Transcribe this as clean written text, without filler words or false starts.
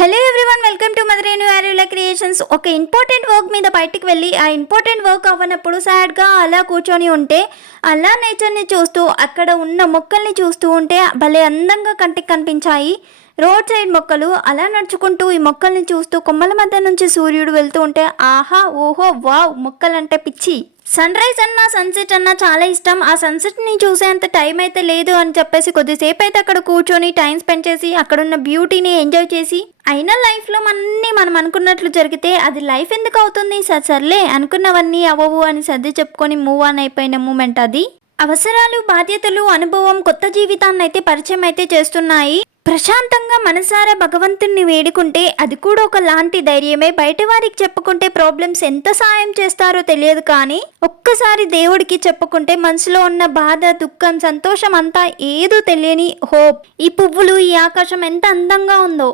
Hello everyone, welcome to మధురేణు ఆర్యుల creations. ఒక important work మీద బయటికి వెళ్ళి ఆ ఇంపార్టెంట్ వర్క్ అవ్వనప్పుడు సాడ్గా అలా కూర్చొని ఉంటే, అలా నేచర్ని చూస్తూ అక్కడ ఉన్న మొక్కల్ని చూస్తూ ఉంటే భలే అందంగా కంటికి కనిపించాయి రోడ్ సైడ్ మొక్కలు. అలా నడుచుకుంటూ ఈ మొక్కల్ని చూస్తూ కొమ్మల మధ్య నుంచి సూర్యుడు వెళ్తూ ఉంటే ఆహా ఓహో వావ్, మొక్కలంటే పిచ్చి. సన్ రైజ్ అన్నా సన్సెట్ అన్నా చాలా ఇష్టం. ఆ సన్సెట్ని చూసేంత టైం అయితే లేదు అని చెప్పేసి కొద్దిసేపు అయితే అక్కడ కూర్చొని టైం స్పెండ్ చేసి అక్కడున్న బ్యూటీని ఎంజాయ్ చేసి, అయినా లైఫ్లో మనం అనుకున్నట్లు జరిగితే అది లైఫ్ ఎందుకు అవుతుంది, సర్లే అనుకున్నవన్నీ అవ్వవు అని సర్ది చెప్పుకొని మూవ్ ఆన్ అయిపోయిన మూమెంట్ అది. అవసరాలు, బాధ్యతలు, అనుభవం కొత్త జీవితాన్ని అయితే పరిచయం అయితే చేస్తున్నాయి. ప్రశాంతంగా మనసారా భగవంతుణ్ణి వేడుకుంటే అది కూడా ఒక లాంటి ధైర్యమే. బయట వారికి చెప్పుకుంటే ప్రాబ్లమ్స్ ఎంత సాయం చేస్తారో తెలియదు, కానీ ఒక్కసారి దేవుడికి చెప్పుకుంటే మనసులో ఉన్న బాధ, దుఃఖం, సంతోషం అంతా ఏదో తెలియని హోప్. ఈ పువ్వులు, ఈ ఆకాశం ఎంత అందంగా ఉందో.